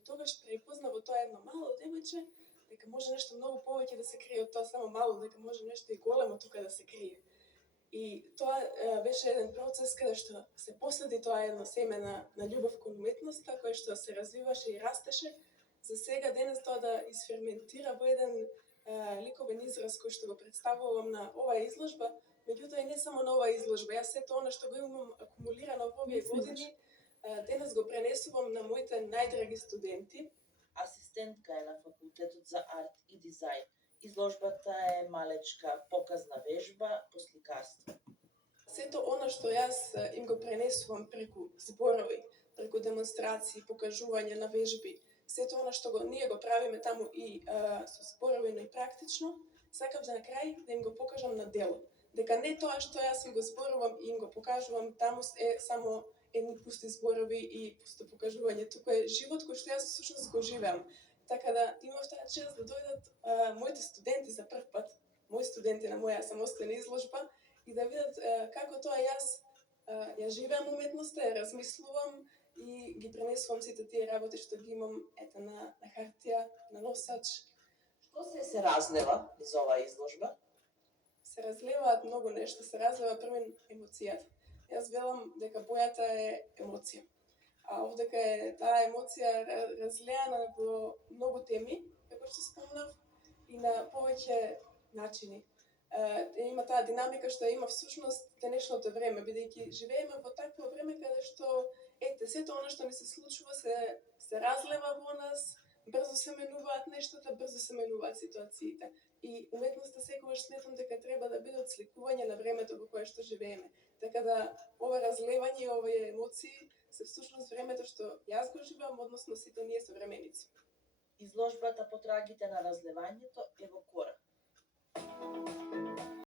И тогаш препозна во тоа едно мало девојче дека може нешто многу повеќе да се крие од тоа само мало, дека може нешто и големо тука да се крие. И тоа беше еден процес каде што се посади тоа едно семе на љубов кон уметноста, кој што се развиваше и растеше. За сега денес тоа да изферментира во еден ликовен израз кој што го представувам на оваа изложба, меѓутоа и не само на оваа изложба. Јас сето она што го имам акумулирано во овие години, денес го пренесувам на моите најдраги студенти. Асистентка е на факултетот за арт и дизајн. Изложбата е малечка показна вежба по сликарство. Сето она што јас им го пренесувам преку зборови, преку демонстрации, покажување на вежби, сето она што ние го правиме таму и со зборови, но и практично, сакам за на крај да им го покажам на дело. Дека не тоа што јас им го зборувам и им го покажувам таму е само едни пусти зборови и пусто покажување, туку е живот кој што јас всушност го живеам. Така да имав таа чест да дојдат моите студенти за прв пат, мои студенти на моја самостојна изложба и да видат како тоа јас ја живеам уметноста, ја размислувам и ги пренесувам сите тие работи што ги имам на хартија, на носач. Што се разлева из оваа изложба? Се разлеваат многу нешта, се разлева првен емоцијата. Јас велам дека бојата е емоција. А овдека е таа емоција разлеана во многу теми, како што спомнав, и на повеќе начини. Има таа динамика што има всушност денешното време, бидејќи живееме во такво време каде што сето она што ни се случува се разлева во нас, брзо се менуваат нештата, брзо се менуваат ситуациите. И уметноста секогаш сметам дека треба да биде отсликување на времето во кое што живееме. Така да ова разлевање и овие емоции се всушност времето што јас го живеам, односно сите ние современици. Изложбата Потрагите на разлевањето е во корак.